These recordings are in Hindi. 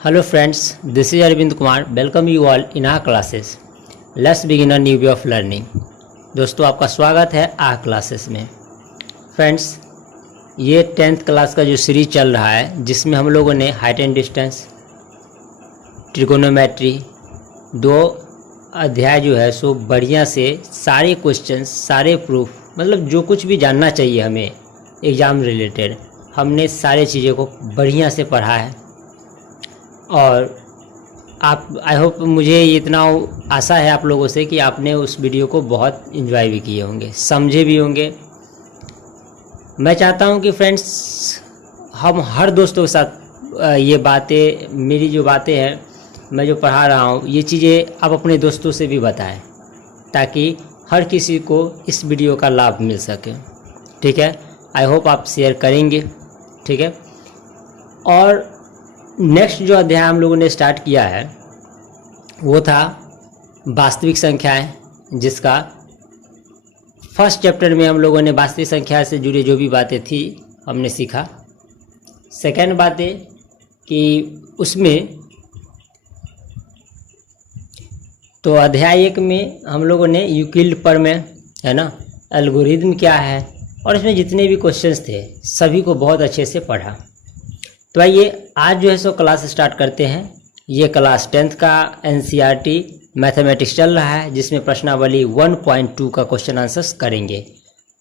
Hello friends, this is Arvind Kumar. Welcome you all in our classes. Let's begin a new way of learning. दोस्तों आपका स्वागत है आर क्लासेस में। फ्रेंड्स, ये 10th क्लास का जो सीरीज चल रहा है जिसमें हम लोगों ने हाइट एंड डिस्टेंस, ट्रिगोनोमेट्री, 2 अध्याय जो है सो बढ़िया से सारे क्वेश्चंस, सारे प्रूफ, मतलब जो कुछ भी जानना चाहिए हमें एग्ज़ाम रिलेटेड, हमने सारे चीज़ों को बढ़िया से पढ़ा है। और आप आई होप, मुझे इतना आशा है आप लोगों से कि आपने उस वीडियो को बहुत एंजॉय भी किए होंगे, समझे भी होंगे। मैं चाहता हूं कि फ्रेंड्स हम हर दोस्तों के साथ ये बातें, मेरी जो बातें हैं, मैं जो पढ़ा रहा हूं, ये चीज़ें आप अपने दोस्तों से भी बताएं ताकि हर किसी को इस वीडियो का लाभ मिल सके। ठीक है, आई होप आप शेयर करेंगे। ठीक है, और नेक्स्ट जो अध्याय हम लोगों ने स्टार्ट किया है वो था वास्तविक संख्याएं, जिसका फर्स्ट चैप्टर में हम लोगों ने वास्तविक संख्या से जुड़े जो भी बातें थी हमने सीखा। सेकेंड बातें कि उसमें तो अध्याय 1 में हम लोगों ने यूक्लिड प्रमेय है ना, एल्गोरिथम क्या है, और इसमें जितने भी क्वेश्चंस थे सभी को बहुत अच्छे से पढ़ा। तो आइए आज जो है सो क्लास स्टार्ट करते हैं। ये क्लास 10th का एनसीईआरटी मैथमेटिक्स चल रहा है, जिसमें प्रश्नावली 1.2 का क्वेश्चन आंसर्स करेंगे।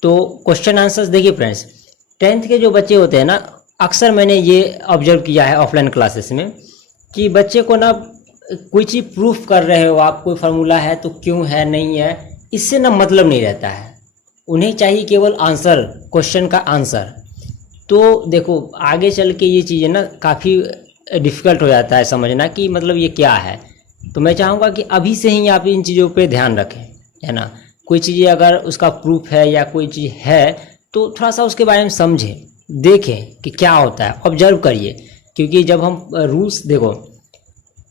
तो क्वेश्चन आंसर्स देखिए फ्रेंड्स, 10th के जो बच्चे होते हैं ना, अक्सर मैंने ये ऑब्जर्व किया है ऑफलाइन क्लासेस में कि बच्चे को ना कोई चीज़ प्रूफ कर रहे हो आप, कोई फार्मूला है तो क्यों है, नहीं है, इससे ना मतलब नहीं रहता है। उन्हें चाहिए केवल आंसर, क्वेश्चन का आंसर। तो देखो आगे चल के ये चीज़ें ना काफ़ी डिफ़िकल्ट हो जाता है समझना कि मतलब ये क्या है। तो मैं चाहूँगा कि अभी से ही आप इन चीज़ों पे ध्यान रखें, है ना। कोई चीज़ें अगर उसका प्रूफ है या कोई चीज़ है तो थोड़ा सा उसके बारे में समझें, देखें कि क्या होता है, ऑब्जर्व करिए। क्योंकि जब हम रूल्स, देखो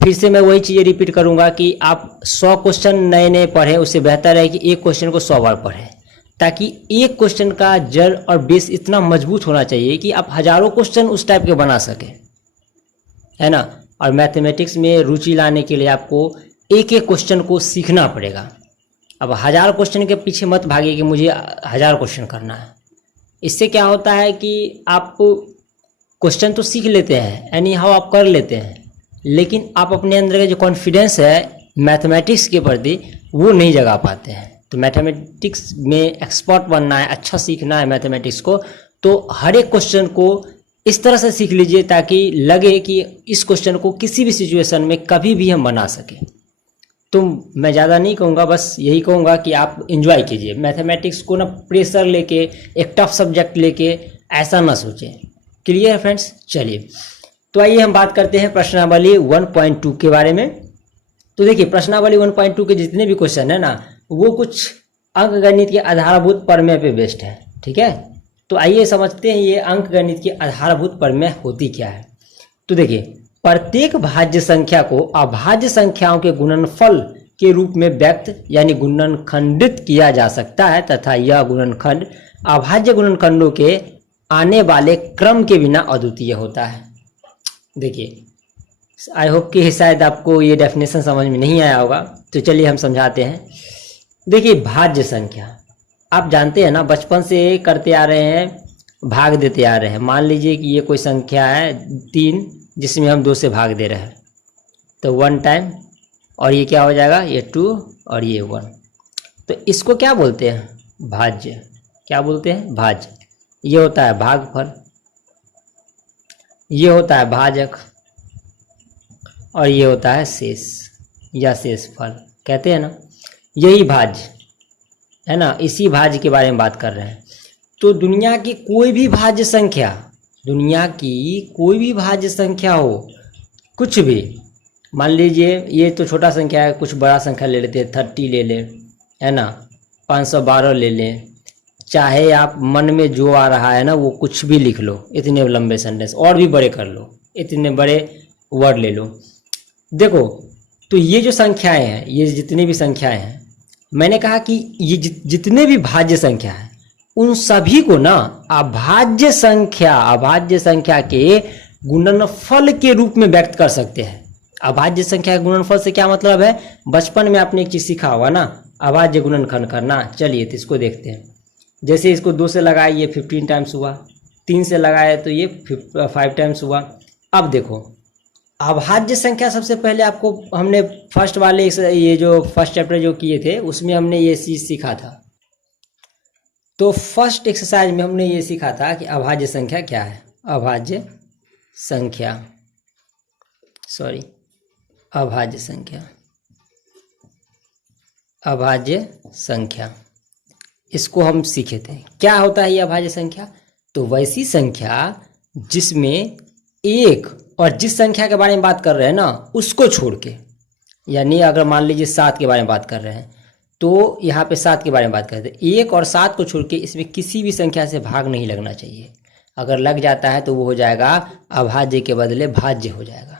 फिर से मैं वही चीज़ें रिपीट करूँगा कि आप 100 क्वेश्चन नए नए पढ़ें, उससे बेहतर है कि एक क्वेश्चन को 100 बार पढ़ें, ताकि एक क्वेश्चन का जड़ और बेस इतना मजबूत होना चाहिए कि आप हजारों क्वेश्चन उस टाइप के बना सकें, है ना। और मैथमेटिक्स में रुचि लाने के लिए आपको एक एक क्वेश्चन को सीखना पड़ेगा। अब 1000 क्वेश्चन के पीछे मत भागिए कि मुझे 1000 क्वेश्चन करना है। इससे क्या होता है कि आप क्वेश्चन तो सीख लेते हैं, एनी हाउ आप कर लेते हैं, लेकिन आप अपने अंदर का जो कॉन्फिडेंस है मैथमेटिक्स के प्रति वो नहीं जगा पाते हैं। तो मैथमेटिक्स में एक्सपर्ट बनना है, अच्छा सीखना है मैथमेटिक्स को, तो हर एक क्वेश्चन को इस तरह से सीख लीजिए ताकि लगे कि इस क्वेश्चन को किसी भी सिचुएशन में कभी भी हम बना सकें। तो मैं ज़्यादा नहीं कहूँगा, बस यही कहूँगा कि आप एंजॉय कीजिए मैथमेटिक्स को ना, प्रेशर लेके, एक टफ सब्जेक्ट लेके ऐसा ना सोचें। क्लियर है फ्रेंड्स? चलिए तो आइए हम बात करते हैं प्रश्नावली 1.2 के बारे में। तो देखिए प्रश्नावली 1.2 के जितने भी क्वेश्चन है ना, वो कुछ अंकगणित के आधारभूत प्रमेय पे बेस्ड है। ठीक है, तो आइए समझते हैं ये अंकगणित की आधारभूत प्रमेय होती क्या है। तो देखिए, प्रत्येक भाज्य संख्या को अभाज्य संख्याओं के गुणनफल के रूप में व्यक्त यानी गुणनखंडित किया जा सकता है, तथा यह गुणनखंड अभाज्य गुणनखंडों के आने वाले क्रम के बिना अद्वितीय होता है। देखिए, आई होप कि शायद आपको ये डेफिनेशन समझ में नहीं आया होगा, तो चलिए हम समझाते हैं। देखिए, भाज्य संख्या आप जानते हैं ना, बचपन से करते आ रहे हैं, भाग देते आ रहे हैं। मान लीजिए कि ये कोई संख्या है 3, जिसमें हम 2 से भाग दे रहे हैं, तो 1 टाइम, और ये क्या हो जाएगा, ये 2 और ये 1। तो इसको क्या बोलते हैं, भाज्य। क्या बोलते हैं, भाज्य। ये होता है भागफल, ये होता है भाजक, और ये होता है शेष या शेषफल, कहते हैं ना, यही भाज्य है ना। इसी भाज्य के बारे में बात कर रहे हैं। तो दुनिया की कोई भी भाज्य संख्या, दुनिया की कोई भी भाज्य संख्या हो, कुछ भी, मान लीजिए ये तो छोटा संख्या है, कुछ बड़ा संख्या ले लेते हैं, 30 ले लें, है ना, 512 ले लें, चाहे आप मन में जो आ रहा है ना वो कुछ भी लिख लो, इतने लंबे सेंटेंस, और भी बड़े कर लो, इतने बड़े वर्ड ले लो। देखो, तो ये जो संख्याएं हैं, ये जितनी भी संख्याएं हैं, मैंने कहा कि ये जितने भी भाज्य संख्या है उन सभी को ना अभाज्य संख्या के गुणनफल के रूप में व्यक्त कर सकते हैं। अभाज्य संख्या के गुणनफल से क्या मतलब है, बचपन में आपने एक चीज सीखा होगा ना, अभाज्य गुणनखंड करना। चलिए तो इसको देखते हैं। जैसे इसको 2 से लगाए ये 15 टाइम्स हुआ, 3 से लगाए तो ये 5 टाइम्स हुआ। अब देखो अभाज्य संख्या, सबसे पहले आपको हमने फर्स्ट वाले ये जो फर्स्ट चैप्टर जो किए थे उसमें हमने ये चीज सीखा था। तो फर्स्ट एक्सरसाइज में हमने ये सीखा था कि अभाज्य संख्या क्या है। अभाज्य संख्या, अभाज्य संख्या, अभाज्य संख्या, इसको हम सीखे थे। क्या होता है ये अभाज्य संख्या? तो वैसी संख्या जिसमें एक, और जिस संख्या के बारे में बात कर रहे हैं ना उसको छोड़ के, यानी अगर मान लीजिए 7 के बारे में बात कर रहे हैं तो यहाँ पे 7 के बारे में बात करते हैं, 1 और 7 को छोड़ के इसमें किसी भी संख्या से भाग नहीं लगना चाहिए। अगर लग जाता है तो वो हो जाएगा अभाज्य के बदले भाज्य हो जाएगा,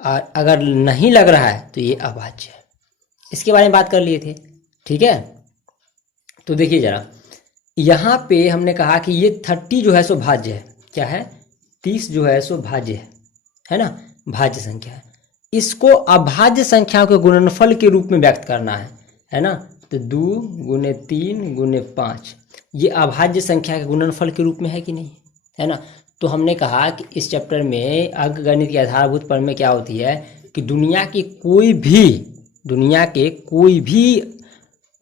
और अगर नहीं लग रहा है तो ये अभाज्य है। इसके बारे में बात कर लिए थे, ठीक है। तो देखिए जरा, यहाँ पे हमने कहा कि ये 30 जो है सो भाज्य है। क्या है? 30 जो है सो भाज्य है ना, भाज्य संख्या है। इसको अभाज्य संख्याओं के गुणनफल के रूप में व्यक्त करना है ना। तो 2 गुने 3 गुने 5 ये अभाज्य संख्या के गुणनफल के रूप में है कि नहीं, है ना। तो हमने कहा कि इस चैप्टर में अंकगणित की आधारभूत प्रमेय क्या होती है कि दुनिया के कोई भी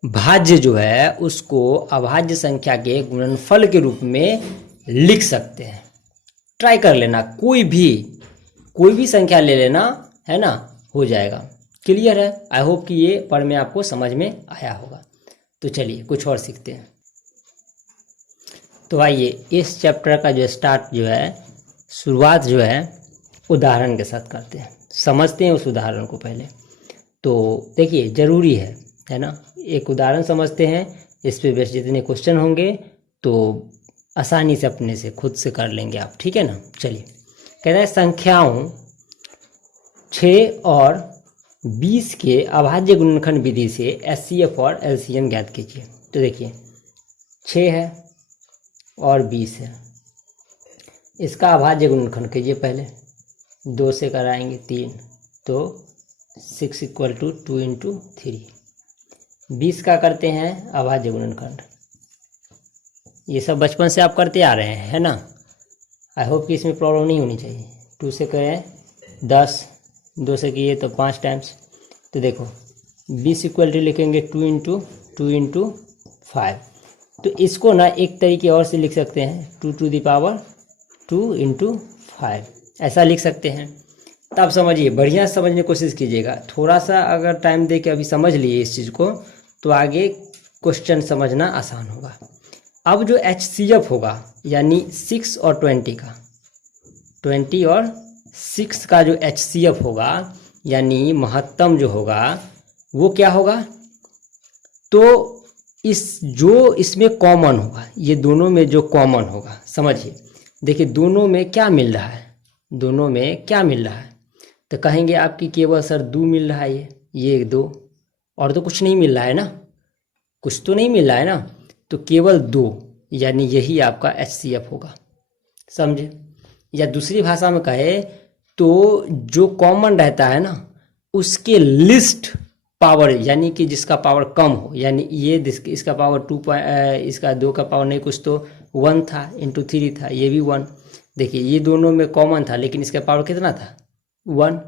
भाज्य जो है उसको अभाज्य संख्या के गुणनफल के रूप में लिख सकते हैं। ट्राई कर लेना, कोई भी संख्या ले लेना, है ना, हो जाएगा। क्लियर है? आई होप कि ये प्रमेय आपको समझ में आया होगा। तो चलिए कुछ और सीखते हैं। तो आइए इस चैप्टर का जो स्टार्ट जो है, शुरुआत जो है उदाहरण के साथ करते हैं। समझते हैं उस उदाहरण को पहले। तो देखिए ज़रूरी है ना, एक उदाहरण समझते हैं, इस पे बेस्ट जितने क्वेश्चन होंगे तो आसानी से अपने से खुद से कर लेंगे आप, ठीक है ना। चलिए, कह रहा है संख्याओं 6 और 20 के अभाज्य गुणनखंड विधि से एचसीएफ और एलसीएम ज्ञात कीजिए। तो देखिए 6 है और 20 है, इसका अभाज्य गुणनखंड कीजिए। पहले 2 से कराएंगे 3, तो 6 = 2 × 3। 20 का करते हैं अभाज्य गुणनखंड। ये सब बचपन से आप करते आ रहे हैं, है ना। आई होप कि इसमें प्रॉब्लम नहीं होनी चाहिए। 2 से करें 10, 2 से किए तो 5 टाइम्स। तो देखो 20 = लिखेंगे 2 × 2 × 5। तो इसको ना एक तरीके और से लिख सकते हैं, 2 to the power 2 × 5, ऐसा लिख सकते हैं। तब समझिए, बढ़िया समझने की कोशिश कीजिएगा। थोड़ा सा अगर टाइम दे के अभी समझ लिए इस चीज़ को तो आगे क्वेश्चन समझना आसान होगा। अब जो HCF होगा, यानी 6 और 20 का, 20 और 6 का जो HCF होगा, यानी महत्तम जो होगा वो क्या होगा? तो इसमें कॉमन होगा, ये दोनों में जो कॉमन होगा, समझिए। देखिए दोनों में क्या मिल रहा है, दोनों में क्या मिल रहा है? तो कहेंगे आपकी केवल सर 2 मिल रहा है, ये 2, और तो कुछ नहीं मिल रहा है ना, कुछ तो नहीं मिल रहा है ना। तो केवल 2, यानी यही आपका HCF होगा, समझे। या दूसरी भाषा में कहे तो जो कॉमन रहता है ना उसके लिस्ट पावर, यानी कि जिसका पावर कम हो, यानी ये इसका पावर 2, इसका 2 का पावर नहीं, कुछ तो 1 था × 3 था, ये भी 1। देखिए ये दोनों में कॉमन था, लेकिन इसका पावर कितना था? 1।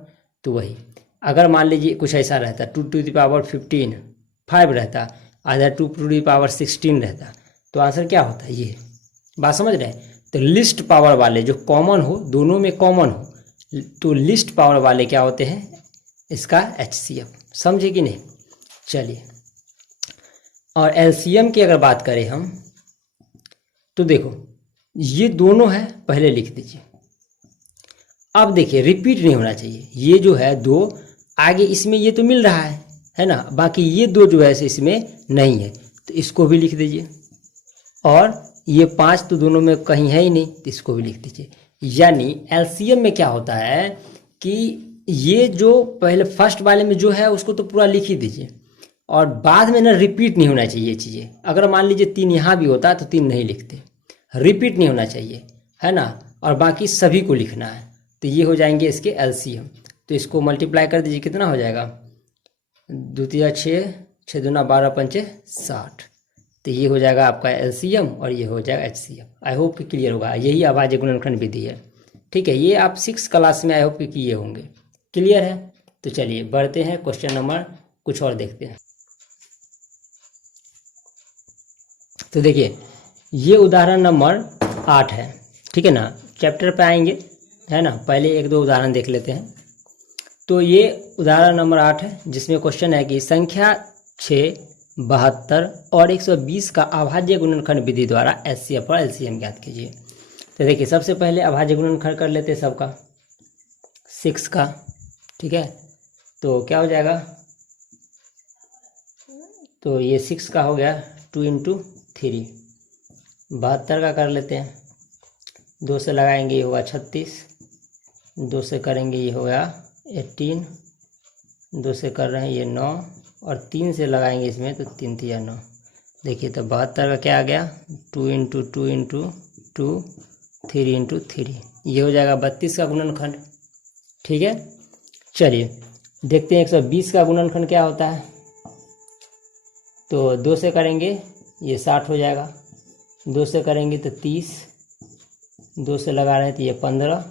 तो वही अगर मान लीजिए कुछ ऐसा रहता 2 to the power 15, 5 रहता, आधा 2 to the power 16 रहता, तो आंसर क्या होता है? ये बात समझ रहे हैं। तो लिस्ट पावर वाले जो कॉमन हो, दोनों में कॉमन हो, तो लिस्ट पावर वाले क्या होते हैं? इसका HCF, समझे कि नहीं। चलिए, और LCM की अगर बात करें हम, तो देखो ये दोनों है, पहले लिख दीजिए। अब देखिए रिपीट नहीं होना चाहिए, ये जो है 2 आगे इसमें ये तो मिल रहा है ना, बाकी ये 2 जो है इसमें नहीं है, तो इसको भी लिख दीजिए। और ये 5 तो दोनों में कहीं है ही नहीं, तो इसको भी लिख दीजिए। यानी LCM में क्या होता है कि ये जो पहले फर्स्ट वाले में जो है उसको तो पूरा लिख ही दीजिए, और बाद में ना रिपीट नहीं होना चाहिए चीज़ें। अगर मान लीजिए 3 यहाँ भी होता तो 3 नहीं लिखते, रिपीट नहीं होना चाहिए, है ना। और बाकी सभी को लिखना है। तो ये हो जाएंगे इसके एलसीएम। तो इसको मल्टीप्लाई कर दीजिए, कितना हो जाएगा, 2 3 6, 6 दूना 12 पंचे 60। तो ये हो जाएगा आपका एलसीएम और ये हो जाएगा एचसीएम। आई होप कि क्लियर होगा। यही अभाज्य गुणनखंड विधि है। ठीक है, ये आप 6 क्लास में आई होप कि किए होंगे। क्लियर है? तो चलिए बढ़ते हैं, क्वेश्चन नंबर कुछ और देखते हैं। तो देखिए ये उदाहरण नंबर 8 है। ठीक है ना, चैप्टर पे आएंगे, है ना। पहले 1 2 उदाहरण देख लेते हैं। तो ये उदाहरण नंबर 8 है, जिसमें क्वेश्चन है कि संख्या 6, 72 और 120 का अभाज्य गुणनखंड विधि द्वारा एचसीएफ और एलसीएम ज्ञात कीजिए। तो देखिए सबसे पहले अभाज्य गुणनखंड कर लेते हैं सबका, 6 का। ठीक है, तो क्या हो जाएगा, तो ये 6 का हो गया 2 × 3। 72 का कर लेते हैं, 2 से लगाएंगे ये होगा 36, 2 से करेंगे ये होगा 18, 2 से कर रहे हैं ये 9 और 3 से लगाएंगे इसमें तो 3 3 9। देखिए तो 72 का क्या आ गया, 2 × 2 × 2, 3 × 3। ये हो जाएगा 32 का गुणनखंड। ठीक है, चलिए देखते हैं 120 का गुणनखंड क्या होता है। तो 2 से करेंगे ये 60 हो जाएगा, 2 से करेंगे तो 30, 2 से लगा रहे हैं तो ये 15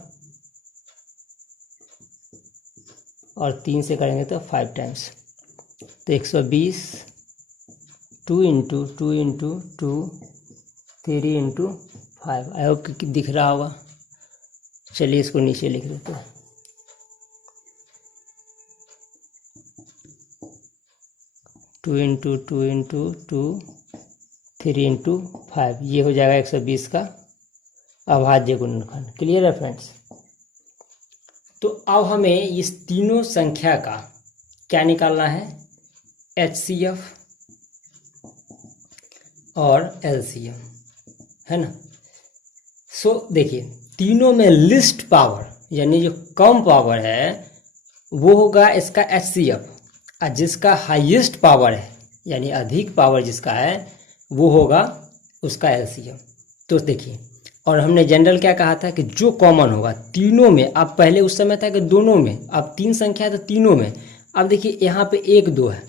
और 3 से करेंगे तो 5 टाइम्स। तो 120 2 × 2 × 2 3 × 5। आई होप कि दिख रहा होगा। चलिए इसको नीचे लिख देते हैं। टू इंटू 3 × 5, ये हो जाएगा 120 का अभाज्य गुणनखंड। क्लियर है फ्रेंड्स? तो अब हमें इस तीनों संख्या का क्या निकालना है, एचसीएफ और एलसीएम, है ना। सो देखिए तीनों में लिस्ट पावर यानी जो कम पावर है वो होगा इसका एचसीएफ, और जिसका हाईएस्ट पावर है यानी अधिक पावर जिसका है वो होगा उसका एलसीएम। तो देखिए, और हमने जनरल क्या कहा था कि जो कॉमन होगा तीनों में। अब पहले उस समय था कि दोनों में, अब 3 संख्या है तो तीनों में। अब देखिए यहाँ पे 1 2 है,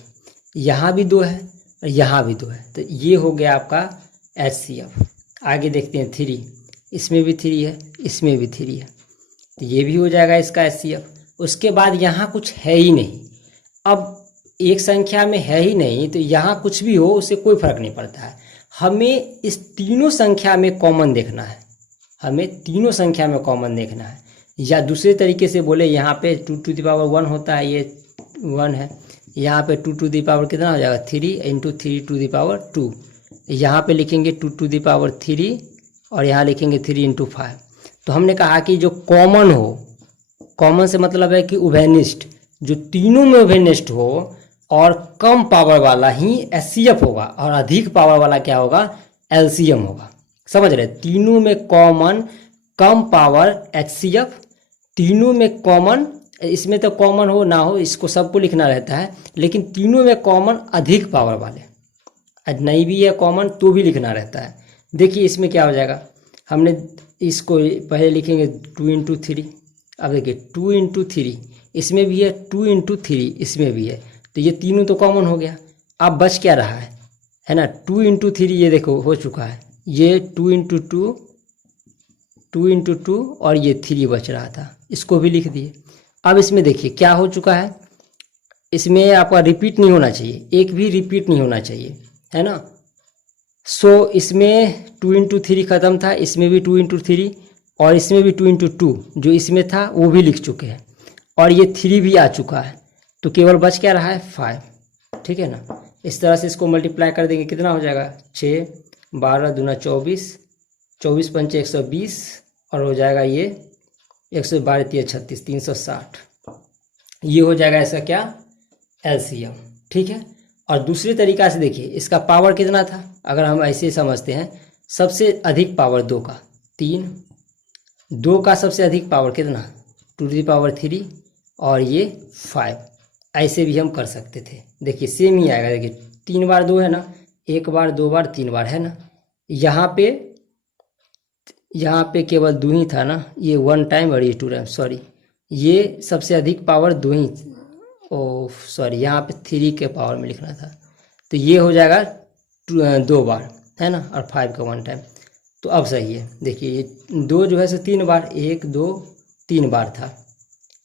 यहाँ भी 2 है और यहाँ भी 2 है, तो ये हो गया आपका एचसीएफ। आगे देखते हैं 3, इसमें भी 3 है, इसमें भी 3 है, तो ये भी हो जाएगा इसका एचसीएफ। उसके बाद यहाँ कुछ है ही नहीं। अब एक संख्या में है ही नहीं तो यहाँ कुछ भी हो उससे कोई फर्क नहीं पड़ता है। हमें इस तीनों संख्या में कॉमन देखना है, हमें तीनों संख्या में कॉमन देखना है। या दूसरे तरीके से बोले, यहाँ पे 2 to the power 1 होता है, ये 1 है। यहाँ पे 2 to the power कितना हो जाएगा, 3 × 3 to the power 2। यहाँ पे लिखेंगे 2 to the power 3 और यहाँ लिखेंगे 3 × 5। तो हमने कहा कि जो कॉमन हो, कॉमन से मतलब है कि उभयनिष्ठ, जो तीनों में उभयनिष्ठ हो और कम पावर वाला ही एचसीएफ होगा और अधिक पावर वाला क्या होगा, एलसीएम होगा। समझ रहे? तीनों में कॉमन कम पावर एचसीएफ, तीनों में कॉमन, इसमें तो कॉमन हो ना हो इसको सबको लिखना रहता है, लेकिन तीनों में कॉमन अधिक पावर वाले, नहीं भी है कॉमन तो भी लिखना रहता है। देखिए इसमें क्या हो जाएगा, हमने इसको पहले लिखेंगे 2 × 3। अब देखिए 2 × 3 इसमें भी है, 2 × 3 इसमें भी है, तो ये तीनों तो कॉमन हो गया। अब बच क्या रहा है ना, 2 × 3 ये देखो हो चुका है, ये 2 × 2 और ये 3 बच रहा था, इसको भी लिख दिए। अब इसमें देखिए क्या हो चुका है, इसमें आपका रिपीट नहीं होना चाहिए, एक भी रिपीट नहीं होना चाहिए, है ना। सो इसमें 2 × 3 ख़त्म था, इसमें भी 2 × 3 और इसमें भी 2 × 2 जो इसमें था वो भी लिख चुके हैं, और ये 3 भी आ चुका है, तो केवल बच क्या रहा है 5। ठीक है ना। इस तरह से इसको मल्टीप्लाई कर देंगे, कितना हो जाएगा 6 12 दूना 24, 24 पंचे 120 और हो जाएगा ये 112 3 36 360। ये हो जाएगा इसका क्या, एलसीएम। ठीक है। और दूसरे तरीका से देखिए इसका पावर कितना था, अगर हम ऐसे समझते हैं, सबसे अधिक पावर 2 का 3, 2 का सबसे अधिक पावर कितना 2 to the power 3 और ये 5। ऐसे भी हम कर सकते थे। देखिए सेम ही आएगा, देखिए 3 बार 2 है ना, 1 बार 2 बार 3 बार है ना। यहाँ पे यहाँ पे केवल 2 ही था ना, ये 1 टाइम और ये 2 टाइम, सॉरी ये सबसे अधिक पावर 2 ही, ओ सॉरी यहाँ पे 3 के पावर में लिखना था, तो ये हो जाएगा 2 बार है ना, और 5 का 1 टाइम। तो अब सही है, देखिए ये 2 जो है सो 3 बार, 1 2 3 बार था,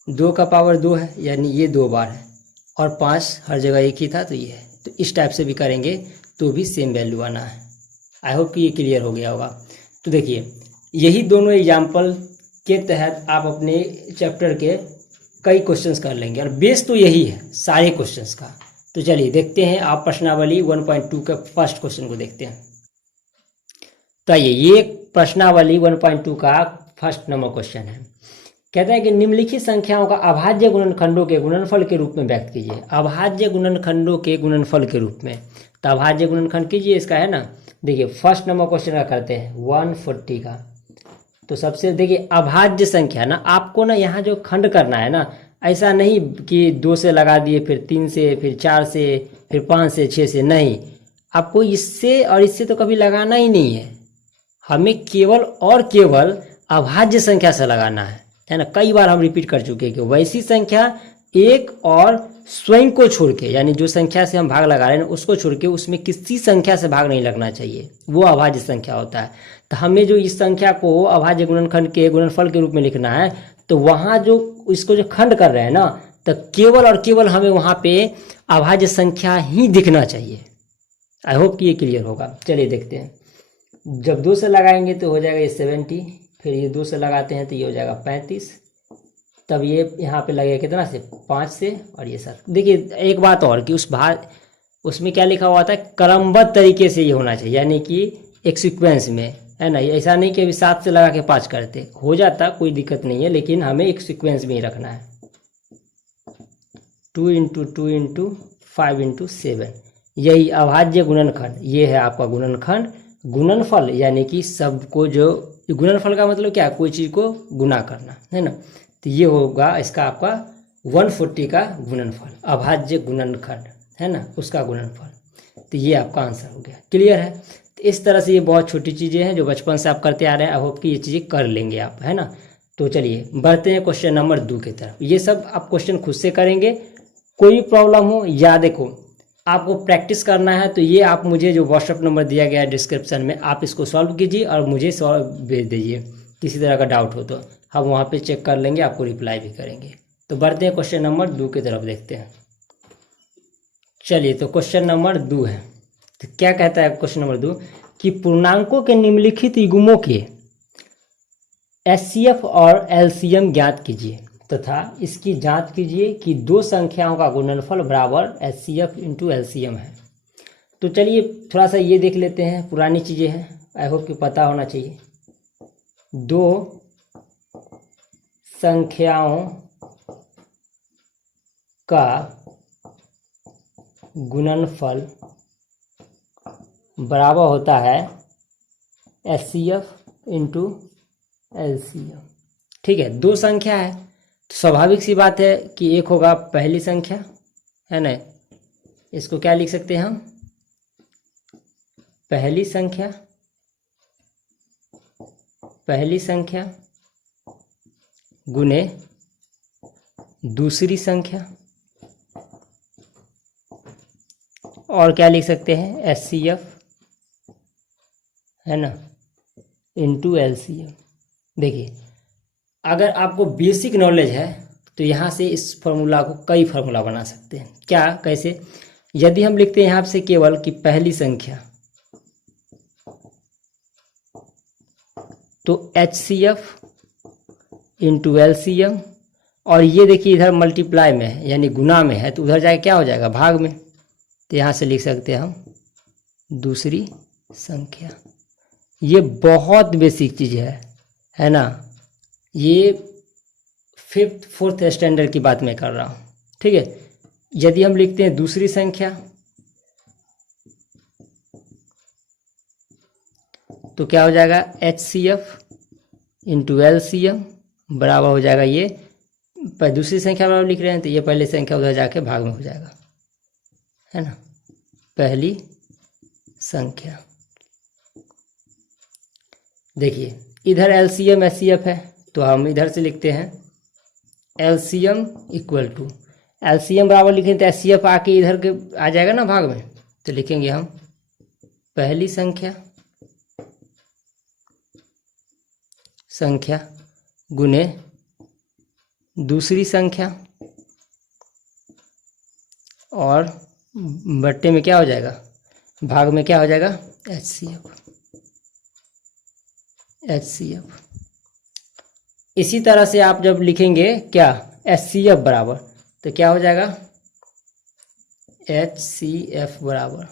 2 का पावर 2 है यानी ये 2 बार है, और 5 हर जगह एक ही था तो ये है। तो इस टाइप से भी करेंगे तो भी सेम वैल्यू आना है। आई होप कि ये क्लियर हो गया होगा। तो देखिए यही दोनों एग्जाम्पल के तहत आप अपने चैप्टर के कई क्वेश्चंस कर लेंगे, और बेस तो यही है सारे क्वेश्चंस का। तो चलिए देखते हैं, आप प्रश्नावली 1.2 का फर्स्ट क्वेश्चन को देखते हैं। तो आइए, ये प्रश्नावली 1.2 का फर्स्ट नंबर क्वेश्चन है। कहता है कि निम्नलिखित संख्याओं का अभाज्य गुणनखंडों के गुणनफल के रूप में व्यक्त कीजिए। अभाज्य गुणनखंडों के गुणनफल के रूप में, तो अभाज्य गुणनखंड कीजिए इसका, है ना। देखिए फर्स्ट नंबर क्वेश्चन का करते हैं 140 का। तो सबसे देखिए अभाज्य संख्या ना, आपको ना यहाँ जो खंड करना है ना, ऐसा नहीं कि 2 से लगा दिए, फिर 3 से, फिर 4 से, फिर 5 से, 6 से, नहीं, आपको इससे और इससे तो कभी लगाना ही नहीं है। हमें केवल और केवल अभाज्य संख्या से लगाना है ना। कई बार हम रिपीट कर चुके हैं कि वैसी संख्या एक और स्वयं को छोड़ के, यानी जो संख्या से हम भाग लगा रहे हैं उसको छोड़ के उसमें किसी संख्या से भाग नहीं लगना चाहिए, वो अभाज्य संख्या होता है। तो हमें जो इस संख्या को अभाज्य गुणनखंड के गुणनफल के रूप में लिखना है, तो वहाँ जो इसको जो खंड कर रहे हैं ना, तो केवल और केवल हमें वहाँ पे अभाज्य संख्या ही दिखना चाहिए। आई होप कि ये क्लियर होगा। चलिए देखते हैं, जब 2 से लगाएंगे तो हो जाएगा ये 70, फिर ये 2 से लगाते हैं तो ये हो जाएगा 35, तब ये यहाँ पे लगेगा कितना से 5 से, और ये 7। देखिए एक बात और कि उसमें क्या लिखा हुआ था, क्रमबद्ध तरीके से ये होना चाहिए, यानी कि एक सीक्वेंस में, है ना। ऐसा नहीं कि अभी 7 से लगा के 5 करते, हो जाता कोई दिक्कत नहीं है, लेकिन हमें एक सीक्वेंस में ही रखना है। 2 × 2 × 5 × 7, यही अभाज्य गुणनखंड, ये है आपका गुणनखंड। गुणनफल यानी कि सबको, जो गुणनफल का मतलब क्या है, कोई चीज़ को गुना करना, है ना। तो ये होगा इसका आपका 140 का गुणनफल, अभाज्य गुणनखंड, है ना, उसका गुणनफल। तो ये आपका आंसर हो गया। क्लियर है। तो इस तरह से ये बहुत छोटी चीज़ें हैं जो बचपन से आप करते आ रहे हैं। आई होप कि ये चीज़ें कर लेंगे आप, है ना। तो चलिए बढ़ते हैं क्वेश्चन नंबर 2 की तरफ। ये सब आप क्वेश्चन खुद से करेंगे, कोई प्रॉब्लम हो या देखो आपको प्रैक्टिस करना है तो ये आप मुझे जो व्हाट्सअप नंबर दिया गया है डिस्क्रिप्शन में, आप इसको सॉल्व कीजिए और मुझे सॉल्व भेज दीजिए। किसी तरह का डाउट हो तो हम वहाँ पे चेक कर लेंगे, आपको रिप्लाई भी करेंगे। तो बढ़ते हैं क्वेश्चन नंबर 2 की तरफ, देखते हैं। चलिए तो क्वेश्चन नंबर 2 है। तो क्या कहता है क्वेश्चन नंबर 2 कि पूर्णांकों के निम्नलिखित युग्मों के HCF और LCM ज्ञात कीजिए तथा इसकी जांच कीजिए कि 2 संख्याओं का गुणनफल बराबर HCF × LCM है। तो चलिए थोड़ा सा ये देख लेते हैं, पुरानी चीज़ें हैं, आई होप कि पता होना चाहिए। 2 संख्याओं का गुणनफल बराबर होता है HCF × LCM। ठीक है, 2 संख्या है तो स्वाभाविक सी बात है कि एक होगा पहली संख्या, है ना, इसको क्या लिख सकते हैं हम, पहली संख्या गुने दूसरी संख्या, और क्या लिख सकते हैं HCF, है ना, × LCM। देखिए अगर आपको बेसिक नॉलेज है तो यहाँ से इस फॉर्मूला को कई फार्मूला बना सकते हैं। क्या, कैसे, यदि हम लिखते हैं यहाँ से केवल कि पहली संख्या, तो HCF × LCM, और ये देखिए इधर मल्टीप्लाई में है यानी गुना में है, तो उधर जाके क्या हो जाएगा, भाग में। तो यहाँ से लिख सकते हैं हम दूसरी संख्या। ये बहुत बेसिक चीज़ है ना। ये 5th 4th स्टैंडर्ड की बात मैं कर रहा हूँ, ठीक है। यदि हम लिखते हैं दूसरी संख्या, तो क्या हो जाएगा HCF × LCM बराबर हो जाएगा, ये दूसरी संख्या बराबर लिख रहे हैं तो ये पहली संख्या उधर जाके भाग में हो जाएगा, है ना, पहली संख्या। देखिए इधर एलसीएम एचसीएफ है, तो हम इधर से लिखते हैं एलसीएम इक्वल टू, एलसीएम बराबर लिखें तो एचसीएफ आके इधर के आ जाएगा ना भाग में, तो लिखेंगे हम पहली संख्या गुने दूसरी संख्या और बट्टे में क्या हो जाएगा, भाग में क्या हो जाएगा, एचसीएफ। इसी तरह से आप जब लिखेंगे क्या, एचसीएफ बराबर, तो क्या हो जाएगा, एचसीएफ बराबर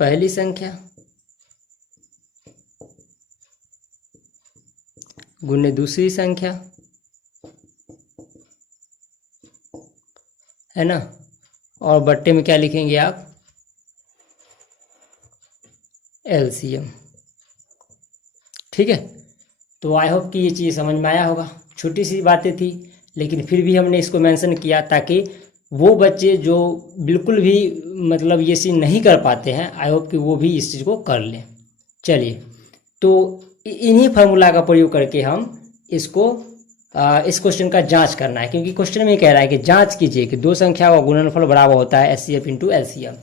पहली संख्या गुने दूसरी संख्या, है ना, और बट्टे में क्या लिखेंगे आप, एलसीएम। ठीक है, तो आई होप कि ये चीज़ समझ में आया होगा। छोटी सी बातें थी, लेकिन फिर भी हमने इसको मेंशन किया ताकि वो बच्चे जो बिल्कुल भी मतलब ये चीज़ नहीं कर पाते हैं, आई होप कि वो भी इस चीज़ को कर लें। चलिए, तो इन्हीं फार्मूला का प्रयोग करके हम इसको इस क्वेश्चन का जांच करना है, क्योंकि क्वेश्चन में कह रहा है कि जांच कीजिए कि दो संख्या का गुणनफल बराबर होता है एचसीएफ इंटू एलसीएम।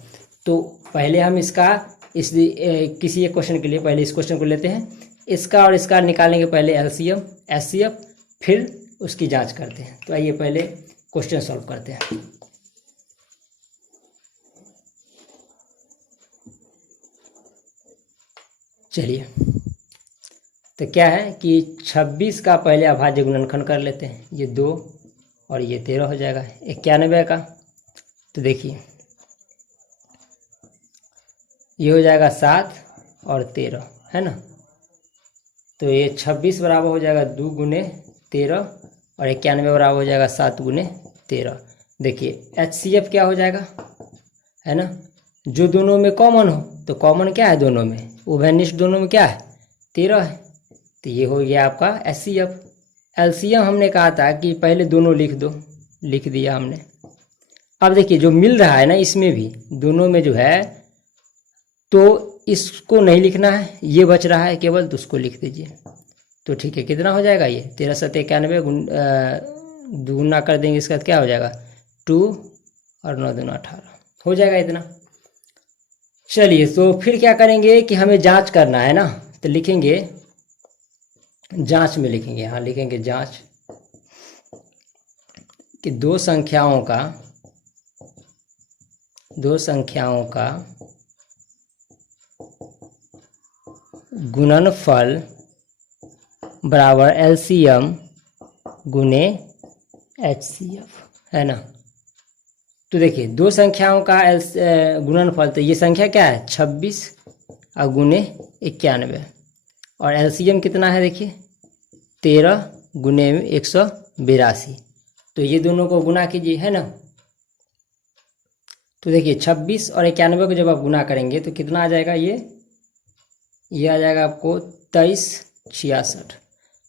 तो पहले हम इसका किसी एक क्वेश्चन के लिए पहले इस क्वेश्चन को लेते हैं, इसका और इसका निकालेंगे पहले एलसीएम एचसीएफ, फिर उसकी जांच करते हैं। तो आइए पहले क्वेश्चन सॉल्व करते हैं। चलिए, तो क्या है कि 26 का पहले अभाज्य गुणनखंड कर लेते हैं, ये 2 और ये 13 हो जाएगा 91 का। तो देखिए ये हो जाएगा 7 और 13, है ना, तो ये 26 बराबर हो जाएगा 2 गुने 13 और 91 बराबर हो जाएगा 7 गुने 13। देखिए एचसीएफ क्या हो जाएगा, है ना, जो दोनों में कॉमन हो, तो कॉमन क्या है दोनों में, उभयनिष्ठ दोनों में क्या है, 13 है, तो ये हो गया आपका एचसीएफ। एलसीएम हमने कहा था कि पहले दोनों लिख दो, लिख दिया हमने। अब देखिए जो मिल रहा है ना, इसमें भी दोनों में जो है, तो इसको नहीं लिखना है, ये बच रहा है केवल, तो उसको लिख दीजिए। तो ठीक है, कितना हो जाएगा ये 13 7 91 गुना कर देंगे, इसका क्या हो जाएगा 2 और 9 2 18 हो जाएगा इतना। चलिए, तो फिर क्या करेंगे कि हमें जांच करना है ना, तो लिखेंगे जांच में लिखेंगे, हाँ लिखेंगे जांच कि दो संख्याओं का गुणनफल बराबर एलसीएम गुने एचसीएफ, है ना। तो देखिए दो संख्याओं का गुणनफल, तो ये संख्या क्या है 26 और गुने 91, और एलसीएम कितना है देखिए 13 गुने 182, तो ये दोनों को गुना कीजिए, है ना। तो देखिए 26 और 91 को जब आप गुना करेंगे तो कितना आ जाएगा, ये आ जाएगा आपको 2366,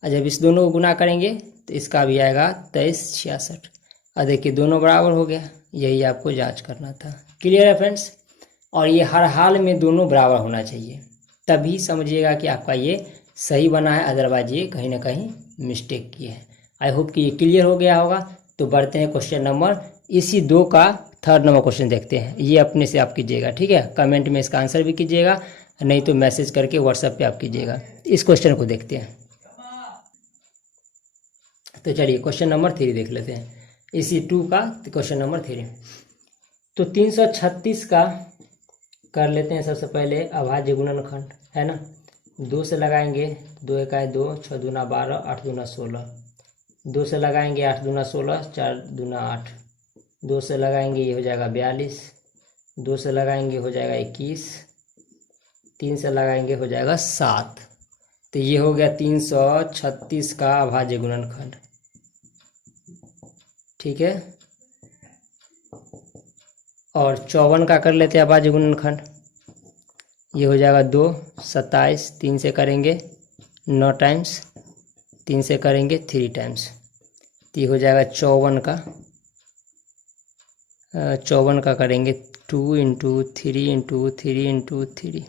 और जब इस दोनों को गुना करेंगे तो इसका भी आएगा 2366, और देखिए दोनों बराबर हो गया। यही आपको जांच करना था। क्लियर है फ्रेंड्स, और ये हर हाल में दोनों बराबर होना चाहिए, तभी समझिएगा कि आपका ये सही बना है, अदरवाइज ये कहीं ना कहीं मिस्टेक की है। आई होप कि ये क्लियर हो गया होगा। तो बढ़ते हैं क्वेश्चन नंबर, इसी 2 का 3rd नंबर क्वेश्चन देखते हैं। ये अपने से आप कीजिएगा, ठीक है, कमेंट में इसका आंसर भी कीजिएगा, नहीं तो मैसेज करके व्हाट्सएप पे आप कीजिएगा। इस क्वेश्चन को देखते हैं। तो चलिए क्वेश्चन नंबर 3 देख लेते हैं, इसी 2 का क्वेश्चन नंबर 3। तो 336 का कर लेते हैं सबसे पहले अभाज्य गुणनखंड, है ना। 2 से लगाएंगे, 2 1 2, 6 दूना 12, 8 दूना 16, 2 से लगाएंगे 8 दूना 16, 4 दूना 8, 2 से लगाएंगे ये हो जाएगा 42, 2 से लगाएंगे हो जाएगा 21, 3 से लगाएंगे हो जाएगा 7। तो ये हो गया 336 का अभाज्य गुणनखंड, ठीक है। और 54 का कर लेते हैं अभाज्य गुणनखंड, ये हो जाएगा 2 27, 3 से करेंगे 9 टाइम्स, 3 से करेंगे 3 टाइम्स, तो ये हो जाएगा 54 का। 54 का करेंगे 2 × 3 × 3 × 3।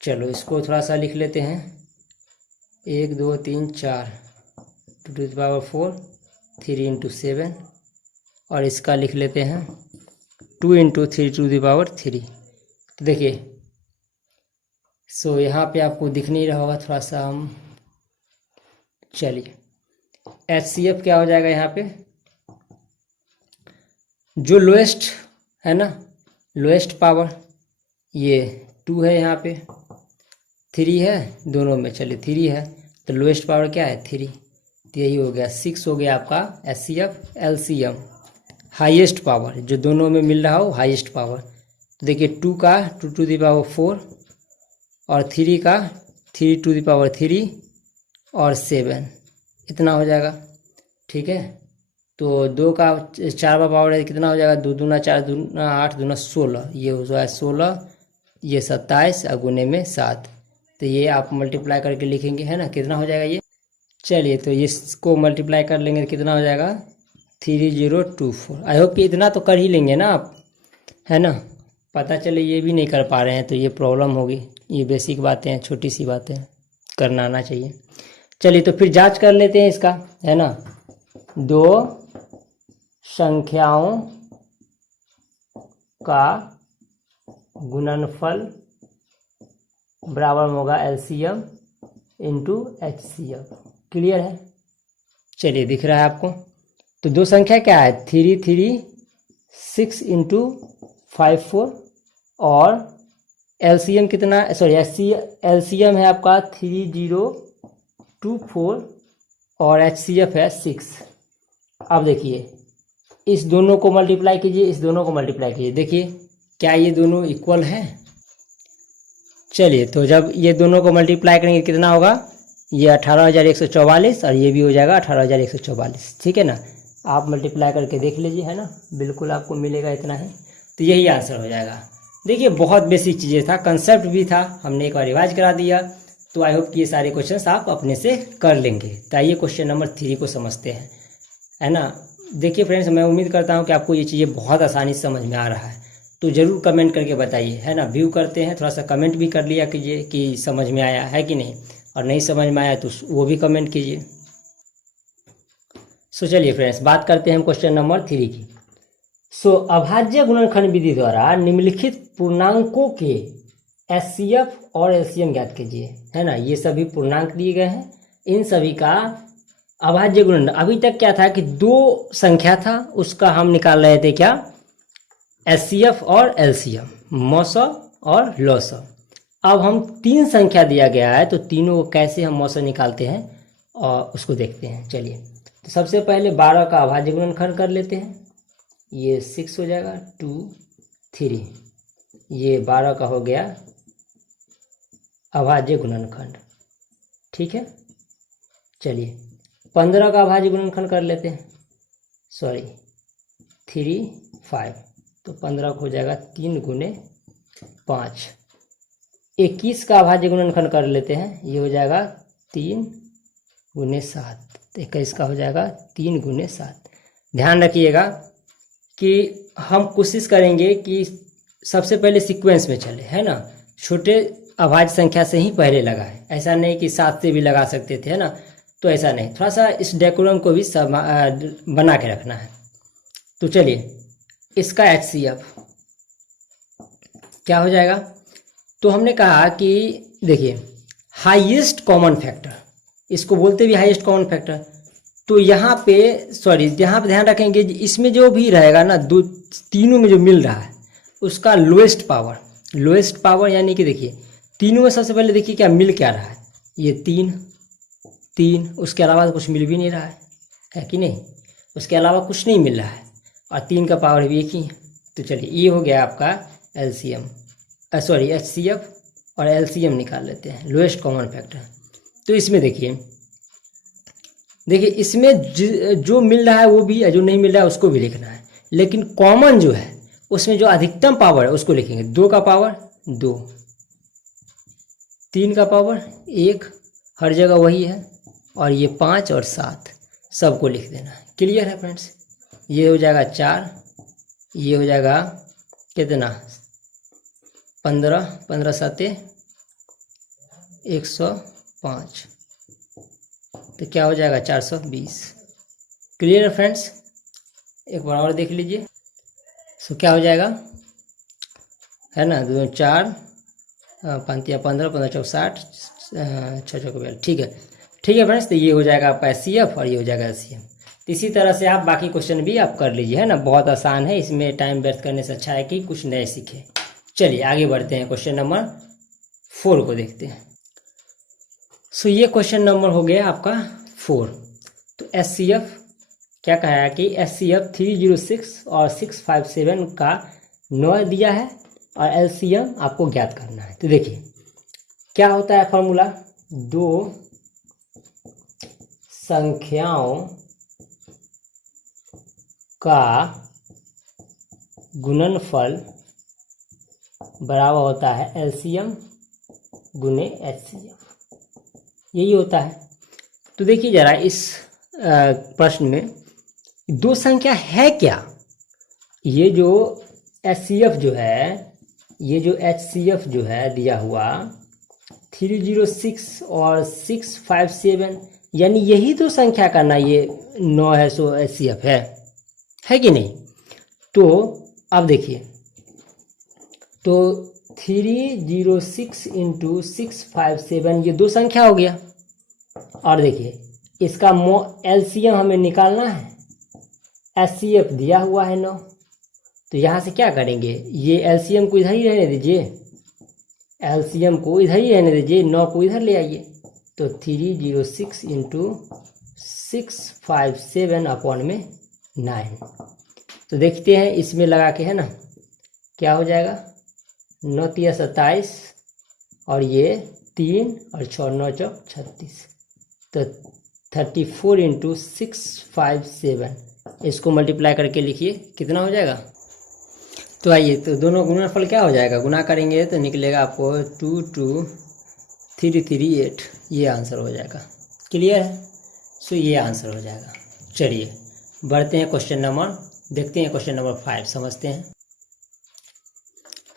चलो इसको थोड़ा सा लिख लेते हैं, 1 2 3 4 2 टू द पावर 4 3 इंटू 7 और इसका लिख लेते हैं 2 इंटू 3 टू द पावर 3। तो देखिए सो यहाँ पे आपको दिख नहीं रहा होगा, थोड़ा सा हम चलिए HCF क्या हो जाएगा यहाँ पे, जो लोएस्ट है ना, लोएस्ट पावर ये 2 है, यहाँ पे 3 है दोनों में, चलिए 3 है तो लोएस्ट पावर क्या है 3, तो यही हो गया 6 हो गया आपका HCF। LCM हाईएस्ट पावर, जो दोनों में मिल रहा हो हाईएस्ट पावर। तो देखिए 2 का 2 टू द पावर 4 और 3 का 3 टू द पावर 3 और 7, इतना हो जाएगा। ठीक है, तो 2 का 4वां पावर है, कितना हो जाएगा 2 दूना 4 दूना 8 दूना 16, ये हो जाएगा 16, ये 27 और गुने में 7, तो ये आप मल्टीप्लाई करके लिखेंगे है ना, कितना हो जाएगा ये। चलिए तो इसको मल्टीप्लाई कर लेंगे तो कितना हो जाएगा 3024। आई होप कि इतना तो कर ही लेंगे ना आप, है ना। पता चले ये भी नहीं कर पा रहे हैं तो ये प्रॉब्लम होगी। ये बेसिक बातें हैं, छोटी सी बातें करना आना चाहिए। चलिए तो फिर जांच कर लेते हैं इसका, है ना। दो संख्याओं का गुणनफल बराबर होगा LCM इंटू HCF। क्लियर है, चलिए दिख रहा है आपको। तो दो संख्या क्या है 336 इंटू 54 और LCM कितना, सॉरी LCM है आपका 3024 और HCF है 6। अब देखिए इस दोनों को मल्टीप्लाई कीजिए, इस दोनों को मल्टीप्लाई कीजिए, देखिए क्या ये दोनों इक्वल हैं। चलिए तो जब ये दोनों को मल्टीप्लाई करेंगे कितना होगा, ये 18,144 और ये भी हो जाएगा 18,144। ठीक है ना, आप मल्टीप्लाई करके देख लीजिए, है ना, बिल्कुल आपको मिलेगा इतना ही। तो यही आंसर हो जाएगा। देखिए बहुत बेसिक चीज़ें था, कंसेप्ट भी था, हमने एक बार रिवाइज करा दिया। तो आई होप कि ये सारे क्वेश्चंस आप अपने से कर लेंगे। तो आइए क्वेश्चन नंबर 3 को समझते हैं, है ना। देखिए फ्रेंड्स, मैं उम्मीद करता हूँ कि आपको ये चीज़ें बहुत आसानी से समझ में आ रहा है। तो ज़रूर कमेंट करके बताइए, है ना। व्यू करते हैं, थोड़ा सा कमेंट भी कर लिया कीजिए कि समझ में आया है कि नहीं, और नहीं समझ में आया तो वो भी कमेंट कीजिए। सो चलिए फ्रेंड्स, बात करते हैं हम क्वेश्चन नंबर 3 की। सो अभाज्य गुणनखंड विधि द्वारा निम्नलिखित पूर्णांकों के HCF और LCM ज्ञात कीजिए, है ना। ये सभी पूर्णांक दिए गए हैं, इन सभी का अभाज्य गुणन। अभी तक क्या था कि दो संख्या था, उसका हम निकाल रहे थे क्या HCF और LCM, मौसम और लौसम। अब हम 3 संख्या दिया गया है, तो तीनों को कैसे हम मौसम निकालते हैं और उसको देखते हैं। चलिए तो सबसे पहले 12 का अभाज्य गुणनखंड कर लेते हैं। ये 6 हो जाएगा 2 3, ये 12 का हो गया अभाज्य गुणनखंड। ठीक है, चलिए 15 का अभाज्य गुणनखंड कर लेते हैं, सॉरी 3 5, तो 15 को हो जाएगा 3 गुने 5। 21 का अभाज्य गुणनखंड कर लेते हैं, ये हो जाएगा 3 गुने 7। 21 का हो जाएगा 3 गुने 7। ध्यान रखिएगा कि हम कोशिश करेंगे कि सबसे पहले सीक्वेंस में चले, है ना। छोटे अभाज्य संख्या से ही पहले लगाए, ऐसा नहीं कि 7 से भी लगा सकते थे, है ना। तो ऐसा नहीं, थोड़ा सा इस डेकोरम को भी बना के रखना है। तो चलिए इसका HCF क्या हो जाएगा, तो हमने कहा कि देखिए हाईएस्ट कॉमन फैक्टर, इसको बोलते भी हाईएस्ट कॉमन फैक्टर। तो यहाँ पे सॉरी, यहाँ पे ध्यान रखेंगे इसमें जो भी रहेगा ना, दो तीनों में जो मिल रहा है उसका लोएस्ट पावर, लोएस्ट पावर यानी कि देखिए तीनों में सबसे पहले देखिए क्या मिल क्या रहा है, ये 3 3, उसके अलावा तो कुछ मिल भी नहीं रहा है कि नहीं, उसके अलावा कुछ नहीं मिल रहा है, और 3 का पावर भी एक ही है। तो चलिए ये हो गया आपका LCM, सॉरी HCF और LCM निकाल लेते हैं, लोएस्ट कॉमन फैक्टर। तो इसमें देखिए इसमें जो मिल रहा है वो भी, जो नहीं मिल रहा है उसको भी लिखना है, लेकिन कॉमन जो है उसमें जो अधिकतम पावर है उसको लिखेंगे। 2 का पावर 2, 3 का पावर 1, हर जगह वही है, और ये 5 और 7 सबको लिख देना है। क्लियर है फ्रेंड्स, ये हो जाएगा 4, ये हो जाएगा कितना 15, 15 7 105, तो क्या हो जाएगा 420। क्लियर है फ्रेंड्स? एक बार और देख लीजिए। सो क्या हो जाएगा, है ना, 2 4 5 15 15 चौक 60 6 चौक 42। ठीक है फ्रेंड्स, तो ये हो जाएगा आपका SCF और ये हो जाएगा SCM। तो इसी तरह से आप बाकी क्वेश्चन भी आप कर लीजिए, है ना, बहुत आसान है, इसमें टाइम व्यर्थ करने से अच्छा है कि कुछ नए सीखें। चलिए आगे बढ़ते हैं, क्वेश्चन नंबर 4 को देखते हैं। सो ये क्वेश्चन नंबर हो गया आपका 4। तो SCF क्या कहा है कि SCF 306 और 657 का 9 दिया है और LCM आपको ज्ञात करना है। तो देखिए क्या होता है फॉर्मूला, दो संख्याओं का गुणनफल बराबर होता है LCM गुने HCF, यही होता है। तो देखिए जरा इस प्रश्न में दो संख्या है क्या, ये जो HCF जो है, ये जो HCF जो है दिया हुआ 306 और 657, यानी यही तो संख्या का ना ये 9 है, सो HCF है कि नहीं। तो अब देखिए, तो 306 इंटू 657 ये दो संख्या हो गया, और देखिए इसका LCM हमें निकालना है, HCF दिया हुआ है 9, तो यहाँ से क्या करेंगे, ये LCM को इधर ही रहने दीजिए, LCM को इधर ही रहने दीजिए, 9 को इधर ले आइए, तो 306 इंटू 657 अपॉन में 9। तो देखते हैं इसमें लगा के, है ना, क्या हो जाएगा, 9 3 27 और ये 3 और 6 9 चौक 36, तो 34 इंटू 657, इसको मल्टीप्लाई करके लिखिए कितना हो जाएगा। तो आइए, तो दोनों गुणनफल क्या हो जाएगा, गुना करेंगे तो निकलेगा आपको 22338, ये आंसर हो जाएगा। क्लियर है? सो ये आंसर हो जाएगा। चलिए बढ़ते हैं क्वेश्चन नंबर, देखते हैं क्वेश्चन नंबर 5, समझते हैं।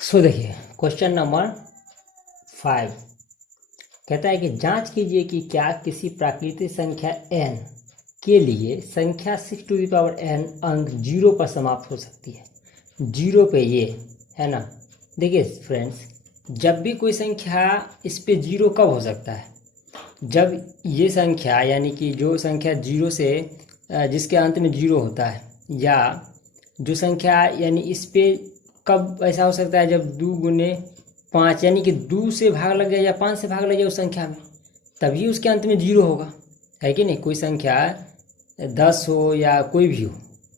सो देखिए क्वेश्चन नंबर 5 कहता है कि जांच कीजिए कि क्या किसी प्राकृतिक संख्या n के लिए संख्या 6n अंक 0 पर समाप्त हो सकती है। 0 पे ये है ना, देखिए फ्रेंड्स, जब भी कोई संख्या इस पे 0 कब हो सकता है, जब ये संख्या यानी कि जो संख्या 0 से जिसके अंत में 0 होता है, या जो संख्या यानी इस पे कब ऐसा हो सकता है जब 2 गुने 5 यानी कि 2 से भाग लग जाए या 5 से भाग लग जाए उस संख्या में, तभी उसके अंत में 0 होगा, है कि नहीं। कोई संख्या 10 हो या कोई भी हो,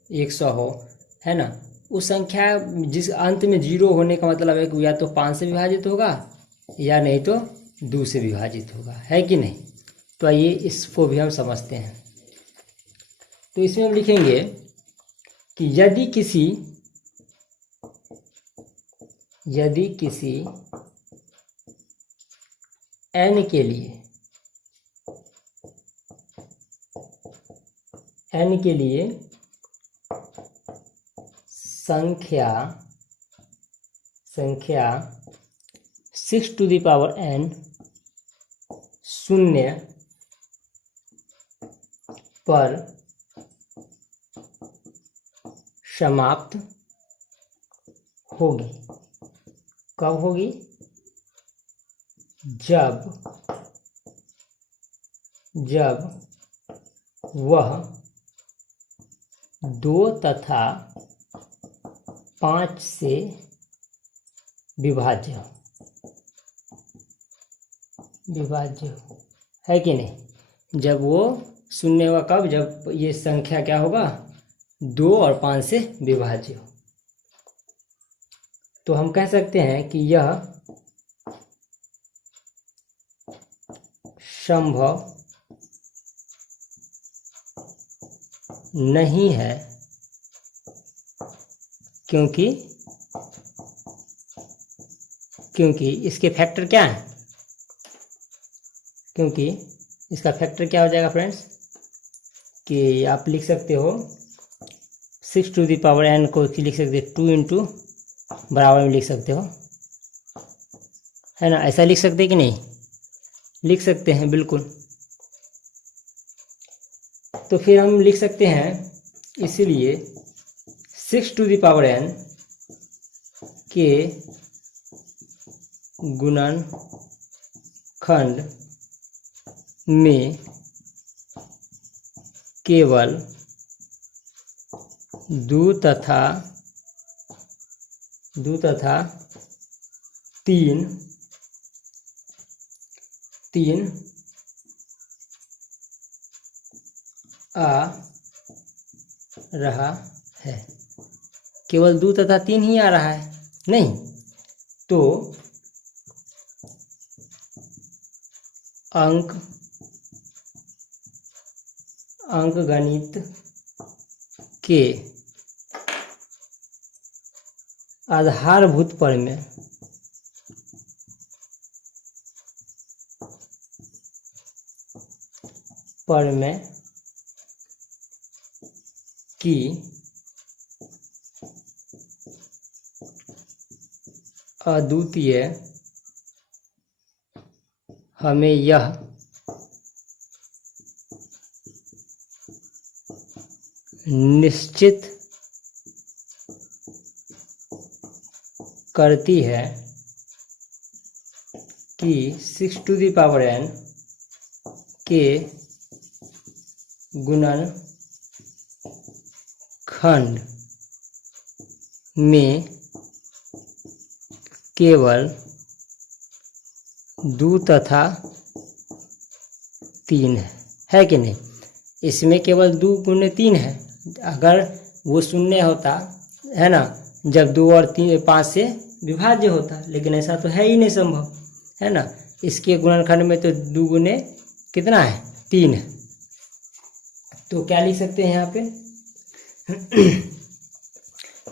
100 हो, है ना, उस संख्या जिस अंत में 0 होने का मतलब है कि या तो 5 से विभाजित होगा या नहीं तो 2 से विभाजित होगा, है कि नहीं। तो आइए इसको भी हम समझते हैं। तो इसमें हम लिखेंगे कि यदि किसी n के लिए संख्या 6n शून्य पर समाप्त होगी। कब होगी? जब वह 2 तथा 5 से विभाज्य हो, है कि नहीं। जब वो शून्य होगा कब, जब ये संख्या क्या होगा, 2 और 5 से विभाज्य हो। तो हम कह सकते हैं कि यह संभव नहीं है, क्योंकि इसके फैक्टर क्या हैं, क्योंकि इसका फैक्टर क्या हो जाएगा फ्रेंड्स, कि आप लिख सकते हो 6n को लिख सकते हो 2 इंटू बराबर में लिख सकते हो, है ना, ऐसा लिख सकते हैं कि नहीं, लिख सकते हैं बिल्कुल। तो फिर हम लिख सकते हैं, इसलिए 6 टू द पावर n के गुणनखंड में केवल 2 तथा 3 आ रहा है। केवल 2 तथा 3 ही आ रहा है, नहीं तो अंकगणित के आधारभूत प्रमेय की अद्वितीय हमें यह निश्चित करती है कि 6 टू द पावर n के गुणनखंड में केवल 2 तथा 3 है कि नहीं। इसमें केवल 2 गुने 3 है। अगर वो शून्य होता है ना, जब 2 और 3 5 से विभाज्य होता, लेकिन ऐसा तो है ही नहीं संभव, है ना। इसके गुणनखंड में तो 2 गुने कितना है, 3 है। तो क्या लिख सकते हैं यहाँ पे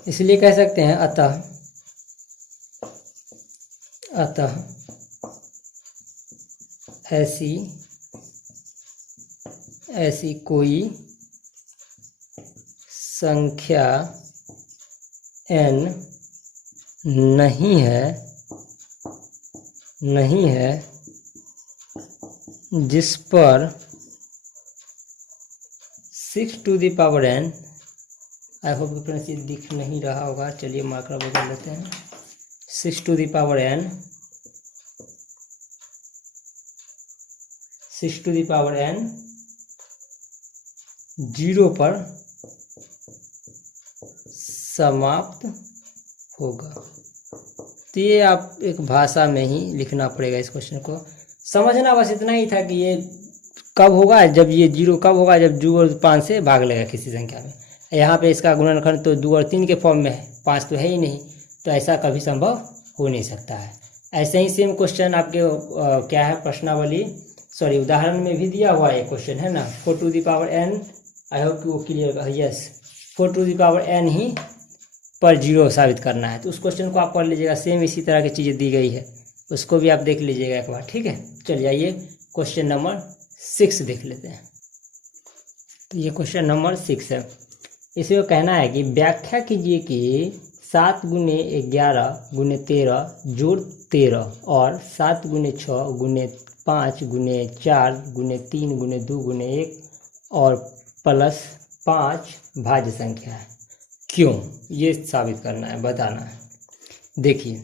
इसलिए कह सकते हैं अतः ऐसी कोई संख्या n नहीं है जिस पर 6 to the power n, I hope friends ये दिख नहीं रहा होगा, चलिए मार्कर बदल लेते हैं। 6 टू द पावर n 0 पर समाप्त होगा। तो ये आप एक भाषा में ही लिखना पड़ेगा। इस क्वेश्चन को समझना बस इतना ही था कि ये कब होगा, जब ये 0 कब होगा, जब 2 और 5 से भाग लेगा किसी संख्या में। यहाँ पे इसका गुणनखंड तो 2 और 3 के फॉर्म में है, 5 तो है ही नहीं, तो ऐसा कभी संभव हो नहीं सकता है। ऐसे ही सेम क्वेश्चन आपके क्या है, प्रश्नावली उदाहरण में भी दिया हुआ है क्वेश्चन, है ना। 4 to the power n, I hope कि वो क्लियर है। Yes, 4 to the power n ही पर 0 साबित करना है। तो उस क्वेश्चन को आप पढ़ लीजिएगा, सेम इसी तरह की चीज़ें दी गई है, उसको भी आप देख लीजिएगा एक बार, ठीक है। चलिए आइए क्वेश्चन नंबर 6 देख लेते हैं। तो ये क्वेश्चन नंबर 6 है। इसमें कहना है कि व्याख्या कीजिए कि 7 गुने 11 गुने 13 जोड़ 13 और 7 गुने 6 गुने 5 गुने 4 गुने 3 गुने 2 गुने 1 और प्लस 5 भाज्य संख्या है। क्यों, ये साबित करना है, बताना है। देखिए,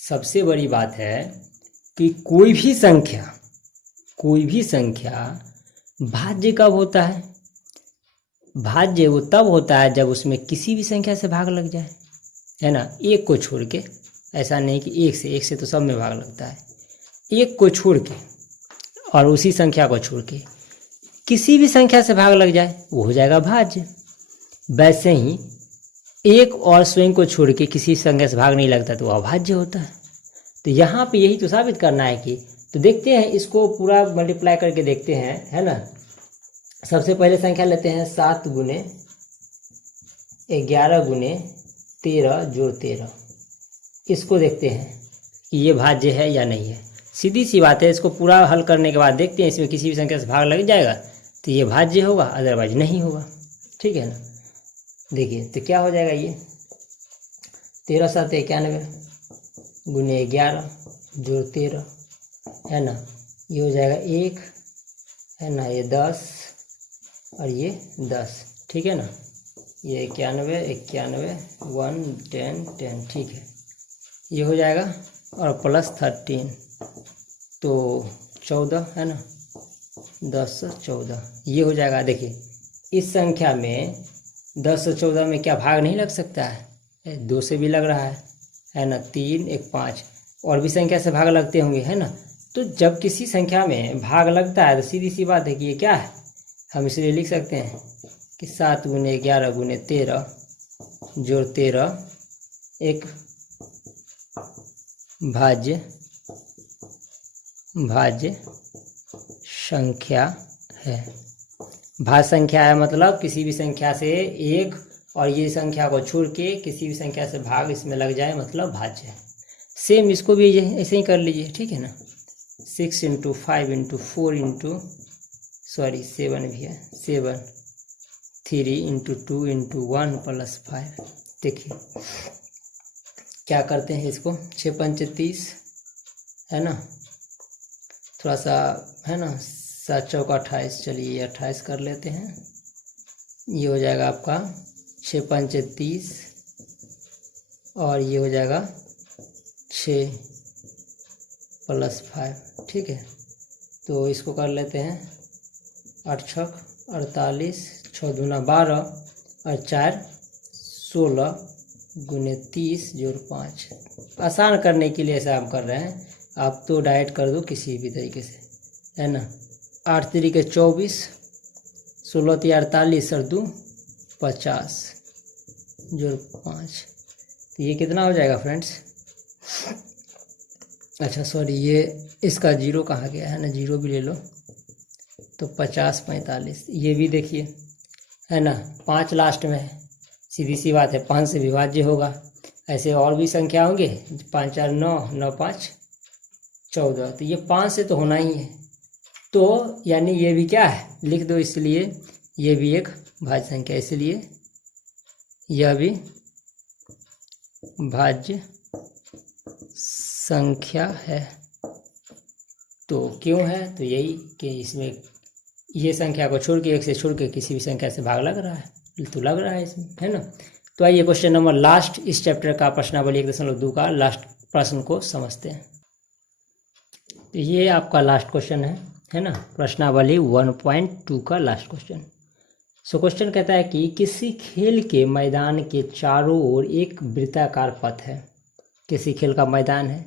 सबसे बड़ी बात है कि कोई भी संख्या भाज्य कब होता है। भाज्य वो तब होता है जब उसमें किसी भी संख्या से भाग लग जाए, है ना। एक को छोड़ के, ऐसा नहीं कि एक से तो सब में भाग लगता है। एक को छोड़ के और उसी संख्या को छोड़ के किसी भी संख्या से भाग लग जाए, वो हो जाएगा भाज्य। वैसे ही एक और स्वयं को छोड़ के किसी संख्या से भाग नहीं लगता तो वह अभाज्य होता है। तो यहाँ पे यही तो साबित करना है कि, तो देखते हैं इसको पूरा मल्टीप्लाई करके देखते हैं, है ना। सबसे पहले संख्या लेते हैं 7 गुने 11 गुने 13 जोड़ 13। इसको देखते हैं कि ये भाज्य है या नहीं है। सीधी सी बात है, इसको पूरा हल करने के बाद देखते हैं इसमें किसी भी संख्या से भाग लग जाएगा तो ये भाज्य होगा, अदरवाइज नहीं होगा, ठीक है ना। देखिए तो क्या हो जाएगा, ये 13 7 91 गुने 11 जोड़ 13, है ना। ये हो जाएगा 1, है ना, ये 10 और ये 10, ठीक है ना। ये 91 91 1 10 10, ठीक है, ये हो जाएगा। और प्लस 13 तो 14 है ना, 10 14 ये हो जाएगा। देखिए इस संख्या में 10 और 14 में क्या भाग नहीं लग सकता है? 2 से भी लग रहा है ना, 3 1 5 और भी संख्या से भाग लगते होंगे, है ना। तो जब किसी संख्या में भाग लगता है तो सीधी सी बात है कि ये क्या है, हम इसलिए लिख सकते हैं कि 7 गुने 11 गुने 13 जोड़ 13 एक भाज्य संख्या है। भाज्य संख्या है मतलब किसी भी संख्या से एक और ये संख्या को छोड़ के किसी भी संख्या से भाग इसमें लग जाए मतलब भाज्य है। सेम इसको भी ऐसे ही कर लीजिए, ठीक है ना। 6 × 5 × 4 × 7 भी है 7 3 × 2 × 1 + 5। देखिए क्या करते हैं इसको, 6 पंचे 30 है ना, थोड़ा सा है ना, 7 चौका 28, चलिए 28 कर लेते हैं। ये हो जाएगा आपका 6 पंचे 30 और ये हो जाएगा 6 + 5, ठीक है। तो इसको कर लेते हैं 8 छक 48, 6 दूना 12 और 4 16 गुने 30 जोड़ 5। आसान करने के लिए ऐसा आप कर रहे हैं, आप तो डायरेक्ट कर दो किसी भी तरीके से, है ना। 8 तरीके 24, 16 × 48 और 2 50 जोड़ 5। तो ये कितना हो जाएगा फ्रेंड्स? अच्छा सॉरी, ये इसका जीरो कहाँ गया है ना, जीरो भी ले लो। तो 50 45 ये भी देखिए, है ना, 5 लास्ट में है, सीधी सी बात है 5 से विभाज्य होगा। ऐसे और भी संख्या होंगे, 5 4 9 9 5 14, तो ये 5 से तो होना ही है। तो यानी ये भी क्या है, लिख दो, इसलिए ये भी एक भाज्य संख्या, इसलिए यह भी भाज्य संख्या है। तो क्यों है, तो यही कि इसमें ये संख्या को छोड़ के, एक से छोड़ के किसी भी संख्या से भाग लग रहा है, तो लग रहा है इसमें, है ना। तो आइए क्वेश्चन नंबर लास्ट इस चैप्टर का प्रश्नावली 1.2 का लास्ट प्रश्न को समझते हैं। तो ये आपका लास्ट क्वेश्चन है ना, प्रश्नावली 1.2 का लास्ट क्वेश्चन। सो क्वेश्चन कहता है कि किसी खेल के मैदान के चारों ओर एक वृत्ताकार पथ है। किसी खेल का मैदान है,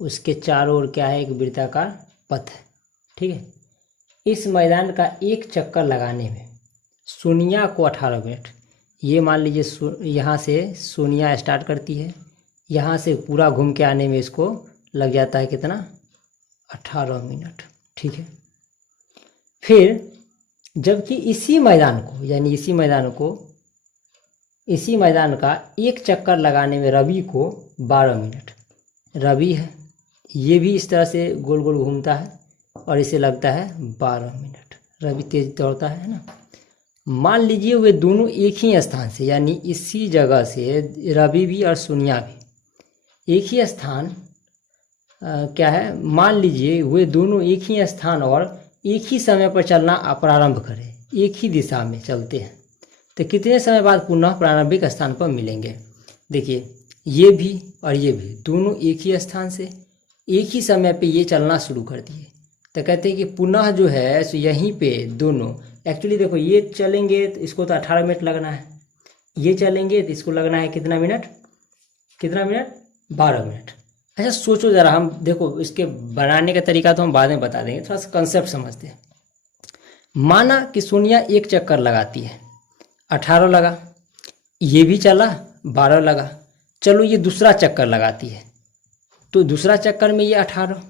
उसके चारों ओर क्या है, एक वृत्ताकार पथ है, ठीक है। इस मैदान का एक चक्कर लगाने में सोनिया को 18 मिनट, ये मान लीजिए यहाँ से सोनिया स्टार्ट करती है, यहाँ से पूरा घूम के आने में इसको लग जाता है कितना, 18 मिनट, ठीक है। फिर जबकि इसी मैदान को, यानी इसी मैदान का एक चक्कर लगाने में रवि को 12 मिनट, रवि है ये भी इस तरह से गोल गोल घूमता है और इसे लगता है 12 मिनट, रवि तेज दौड़ता है ना। मान लीजिए वे दोनों एक ही स्थान से, यानी इसी जगह से रवि भी और सोनिया भी एक ही स्थान क्या है, मान लीजिए वे दोनों एक ही स्थान और एक ही समय पर चलना प्रारंभ करें, एक ही दिशा में चलते हैं, तो कितने समय बाद पुनः प्रारंभिक स्थान पर मिलेंगे। देखिए ये भी और ये भी दोनों एक ही स्थान से एक ही समय पे ये चलना शुरू कर दिए, तो कहते हैं कि पुनः जो है सो यहीं पे दोनों, एक्चुअली देखो ये चलेंगे तो इसको तो 18 मिनट लगना है, ये चलेंगे तो इसको लगना है कितना मिनट, 12 मिनट। अच्छा सोचो ज़रा, हम देखो इसके बनाने का तरीका तो हम बाद में बता देंगे, थोड़ा सा कंसेप्ट समझते हैं। माना कि सोनिया एक चक्कर लगाती है, 18 लगा, ये भी चला 12 लगा, चलो ये दूसरा चक्कर लगाती है, तो दूसरा चक्कर में ये 18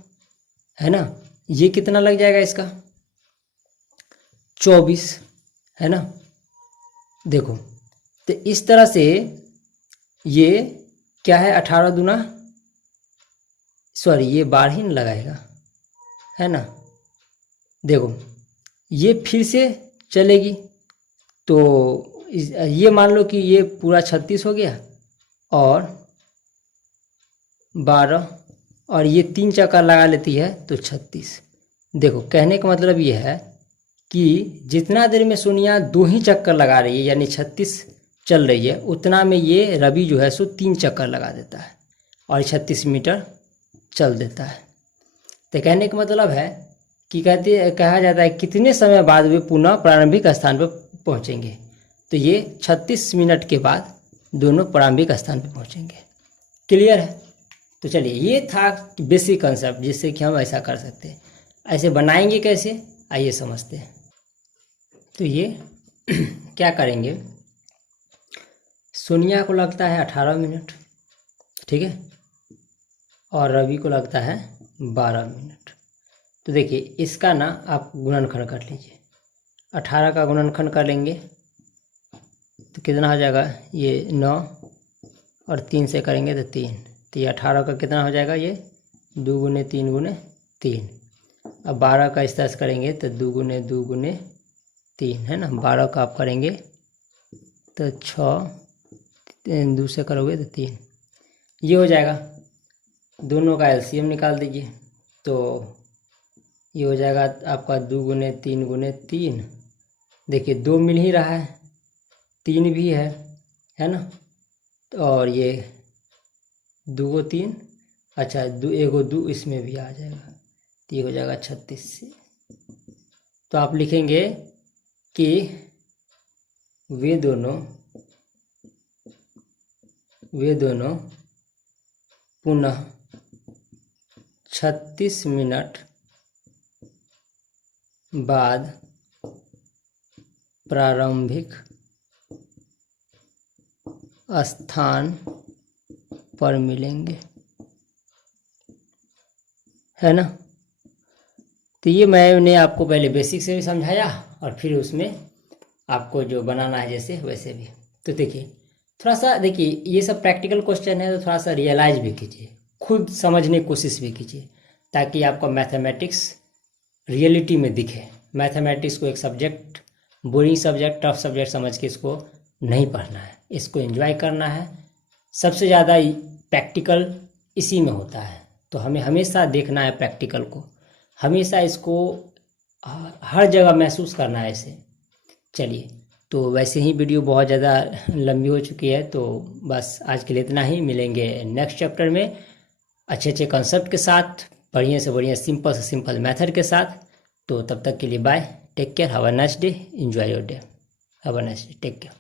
है ना, ये कितना लग जाएगा इसका 24 है ना। देखो तो इस तरह से ये क्या है, 18 दूना सॉरी ये 12 ही न लगाएगा, है ना। देखो ये फिर से चलेगी, तो ये मान लो कि ये पूरा 36 हो गया और 12 और ये 3 चक्कर लगा लेती है तो 36। देखो कहने का मतलब ये है कि जितना देर में सोनिया 2 ही चक्कर लगा रही है यानी 36 चल रही है, उतना में ये रवि जो है सो 3 चक्कर लगा देता है और 36 मीटर चल देता है। तो कहने का मतलब है कि कहा जाता है कितने समय बाद वे पुनः प्रारंभिक स्थान पर पहुंचेंगे। तो ये 36 मिनट के बाद दोनों प्रारंभिक स्थान पर पहुंचेंगे। क्लियर है? तो चलिए, ये था बेसिक कंसेप्ट जिससे कि हम ऐसा कर सकते हैं। ऐसे बनाएंगे कैसे, आइए समझते हैं। तो ये क्या करेंगे, सोनिया को लगता है 18 मिनट, ठीक है, और रवि को लगता है 12 मिनट। तो देखिए इसका ना आप गुणनखंड कर लीजिए। 18 का गुणनखंड कर लेंगे तो कितना हो जाएगा, ये 9 और 3 से करेंगे तो 3, तो ये 18 का कितना हो जाएगा, ये 2 गुने 3 गुने 3। अब 12 का इस तरह से करेंगे तो 2 गुने 2 गुने 3 है ना। 12 का आप करेंगे तो 6, 2 से करोगे तो 3, ये हो जाएगा। दोनों का एलसीएम निकाल दीजिए तो ये हो जाएगा आपका 2 गुने 3 गुने 3। देखिए 2 मिल ही रहा है, 3 भी है ना। और ये 2 को 3, अच्छा 2 1 2 इसमें भी आ जाएगा, तो ये हो जाएगा 36 से। तो आप लिखेंगे कि वे दोनों पुनः 36 मिनट बाद प्रारंभिक स्थान पर मिलेंगे, है ना। तो ये मैंने आपको पहले बेसिक से भी समझाया और फिर उसमें आपको जो बनाना है जैसे वैसे भी। तो देखिए थोड़ा सा, देखिए ये सब प्रैक्टिकल क्वेश्चन है तो थोड़ा सा रियलाइज भी कीजिए, खुद समझने की कोशिश भी कीजिए ताकि आपका मैथमेटिक्स रियलिटी में दिखे। मैथमेटिक्स को एक subject, boring subject, tough subject समझ के इसको नहीं पढ़ना है, इसको एंजॉय करना है। सबसे ज़्यादा प्रैक्टिकल इसी में होता है, तो हमें हमेशा देखना है प्रैक्टिकल को, हमेशा इसको हर जगह महसूस करना है इसे। चलिए, तो वैसे ही वीडियो बहुत ज़्यादा लंबी हो चुकी है, तो बस आज के लिए इतना ही। मिलेंगे नेक्स्ट चैप्टर में अच्छे अच्छे कंसेप्ट के साथ, बढ़िया से बढ़िया सिंपल से सिंपल मेथड के साथ। तो तब तक के लिए bye, take care, have a nice day, enjoy your day, have a nice day, take care.